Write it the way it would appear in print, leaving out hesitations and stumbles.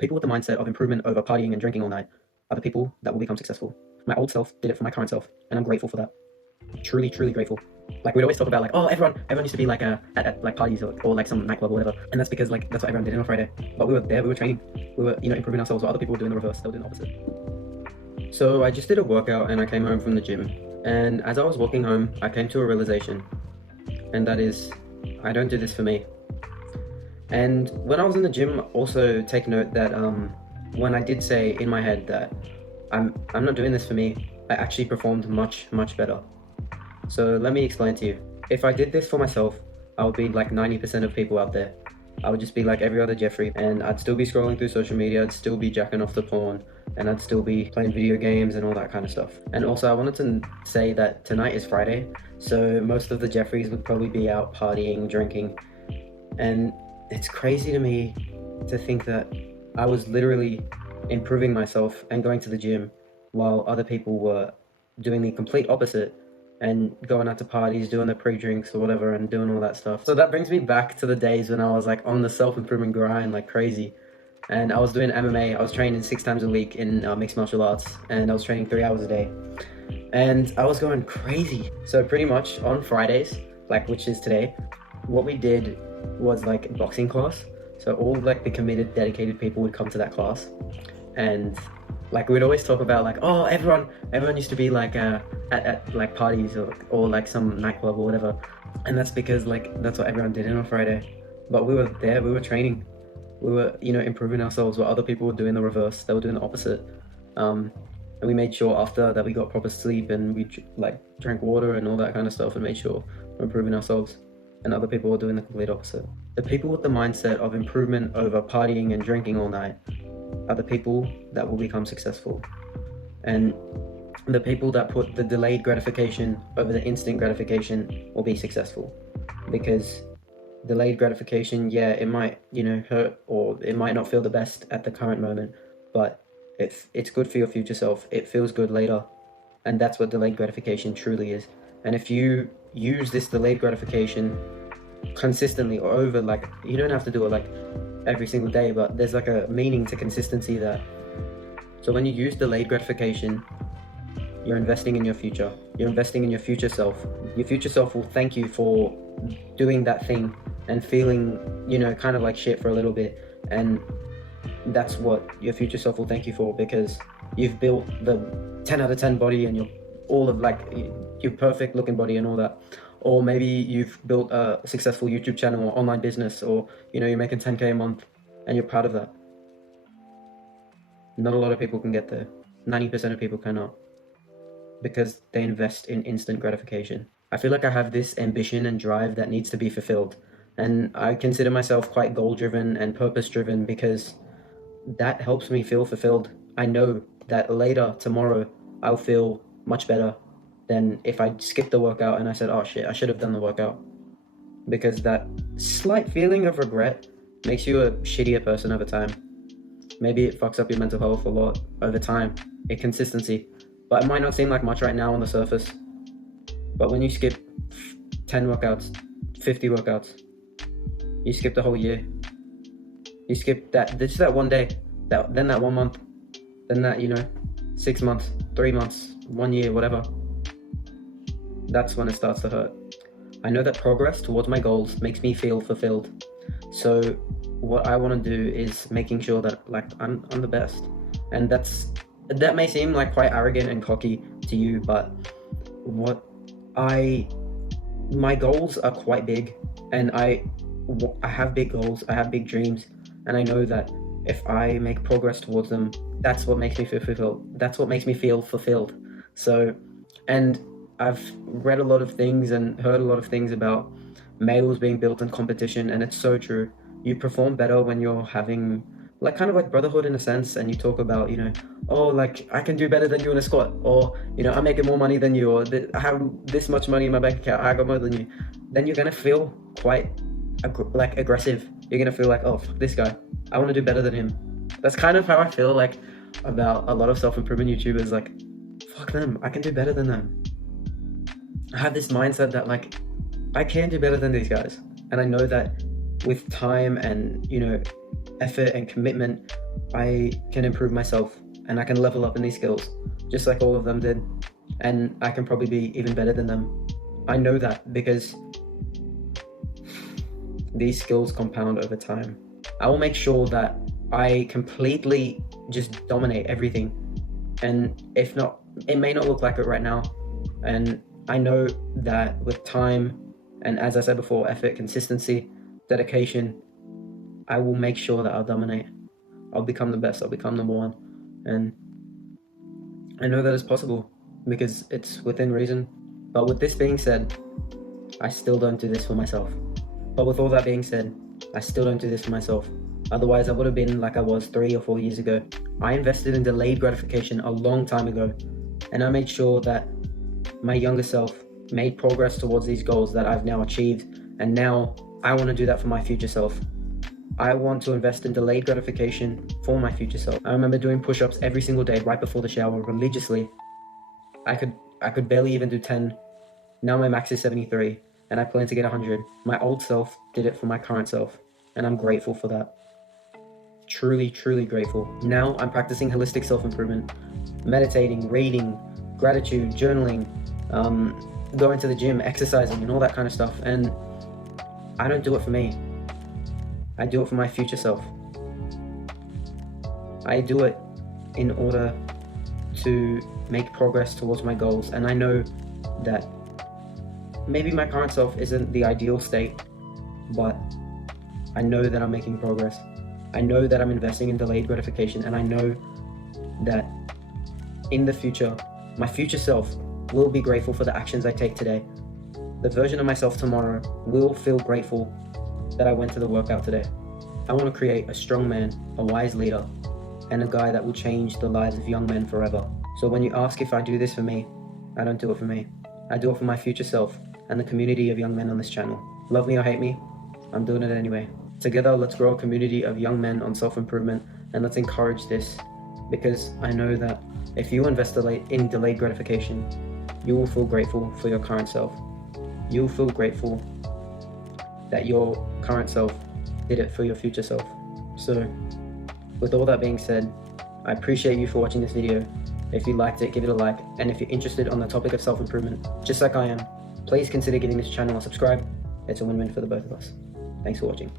people with the mindset of improvement over partying and drinking all night are the people that will become successful. My old self did it for my current self, and I'm grateful for that. Truly, truly grateful. Like, we'd always talk about, like, oh, everyone used to be like at like parties or like some nightclub or whatever, and that's because like that's what everyone did on a Friday. But we were there, we were training, we were improving ourselves, while other people were doing the reverse, they were doing the opposite. So I just did a workout and I came home from the gym, and as I was walking home, I came to a realization, and that is, I don't do this for me. And when I was in the gym, also take note that when I did say in my head that I'm not doing this for me, I actually performed much better. So let me explain to you. If I did this for myself, I would be like 90% of people out there. I would just be like every other Jeffrey, and I'd still be scrolling through social media, I'd still be jacking off the porn, and I'd still be playing video games and all that kind of stuff. And also I wanted to say that tonight is Friday, so most of the Jeffreys would probably be out partying, drinking, and it's crazy to me to think that I was literally improving myself and going to the gym while other people were doing the complete opposite and going out to parties, doing the pre-drinks or whatever and doing all that stuff. So that brings me back to the days when I was like on the self-improvement grind like crazy. And I was doing MMA, I was training 6 times a week in mixed martial arts, and I was training 3 hours a day. And I was going crazy. So pretty much on Fridays, like which is today, what we did was like boxing class. So all like the committed, dedicated people would come to that class, and like we'd always talk about like, oh, everyone used to be like at like parties or like some nightclub or whatever, and that's because like that's what everyone did on a Friday. But we were there, we were training, we were improving ourselves while other people were doing the reverse, they were doing the opposite. And we made sure after that we got proper sleep, and we like drank water and all that kind of stuff, and made sure we're improving ourselves, and other people were doing the complete opposite. The people with the mindset of improvement over partying and drinking all night are the people that will become successful. And the people that put the delayed gratification over the instant gratification will be successful. Because delayed gratification, yeah, it might hurt, or it might not feel the best at the current moment, but it's good for your future self. It feels good later, and that's what delayed gratification truly is. And if you use this delayed gratification consistently or over, like, you don't have to do it like every single day, but there's like a meaning to consistency there. So when you use delayed gratification, you're investing in your future. You're investing in your future self. Your future self will thank you for doing that thing and feeling, kind of like shit for a little bit. And that's what your future self will thank you for, because you've built the 10 out of 10 body, and you're all of like your perfect looking body and all that. Or maybe you've built a successful YouTube channel or online business, or you're making 10K a month and you're proud of that. Not a lot of people can get there. 90% of people cannot, because they invest in instant gratification. I feel like I have this ambition and drive that needs to be fulfilled, and I consider myself quite goal driven and purpose driven, because that helps me feel fulfilled. I know that later, tomorrow, I'll feel much better than if I skipped the workout and I said, oh shit, I should have done the workout. Because that slight feeling of regret makes you a shittier person over time. Maybe it fucks up your mental health a lot over time, consistency. But it might not seem like much right now on the surface. But when you skip 10 workouts, 50 workouts, you skip the whole year. You skip that one day, then that 1 month, then that, 6 months, 3 months, 1 year, whatever. That's when it starts to hurt. I know that progress towards my goals makes me feel fulfilled. So what I want to do is making sure that like I'm the best. And that may seem like quite arrogant and cocky to you, but my goals are quite big, and I have big goals, I have big dreams, and I know that if I make progress towards them, that's what makes me feel fulfilled. That's what makes me feel fulfilled. So, and I've read a lot of things and heard a lot of things about males being built in competition, and it's so true. You perform better when you're having like kind of like brotherhood in a sense, and you talk about, oh, like I can do better than you in a squat, or I'm making more money than you, or I have this much money in my bank account, I got more than you. Then you're gonna feel quite aggressive. You're gonna feel like, oh, fuck this guy, I want to do better than him. That's kind of how I feel like about a lot of self-improvement YouTubers. Like, fuck them, I can do better than them. I have this mindset that like I can do better than these guys, and I know that with time and effort and commitment, I can improve myself and I can level up in these skills, just like all of them did. And I can probably be even better than them. I know that because these skills compound over time. I will make sure that I completely just dominate everything. And if not, it may not look like it right now. And I know that with time, and as I said before, effort, consistency, dedication, I will make sure that I'll dominate. I'll become the best. I'll become number one. And I know that it's possible because it's within reason. But with this being said, I still don't do this for myself. But with all that being said, I still don't do this for myself. Otherwise, I would have been like I was 3 or 4 years ago. I invested in delayed gratification a long time ago, and I made sure that my younger self made progress towards these goals that I've now achieved, and now I want to do that for my future self. I want to invest in delayed gratification for my future self. I remember doing push-ups every single day right before the shower religiously. I could barely even do 10. Now my max is 73, and I plan to get 100. My old self did it for my current self, and I'm grateful for that. Truly, truly grateful. Now I'm practicing holistic self-improvement, meditating, reading, gratitude, journaling, going to the gym, exercising, and all that kind of stuff. And I don't do it for me. I do it for my future self. I do it in order to make progress towards my goals. And I know that maybe my current self isn't the ideal state, but I know that I'm making progress. I know that I'm investing in delayed gratification, and I know that in the future, my future self will be grateful for the actions I take today. The version of myself tomorrow will feel grateful that I went to the workout today. I want to create a strong man, a wise leader, and a guy that will change the lives of young men forever. So when you ask if I do this for me, I don't do it for me. I do it for my future self and the community of young men on this channel. Love me or hate me, I'm doing it anyway. Together, let's grow a community of young men on self-improvement, and let's encourage this, because I know that if you invest in delayed gratification, you will feel grateful for your current self. You'll feel grateful that your current self did it for your future self. So, with all that being said, I appreciate you for watching this video. If you liked it, give it a like, and if you're interested on the topic of self-improvement, just like I am, please consider giving this channel a subscribe. It's a win-win for the both of us. Thanks for watching.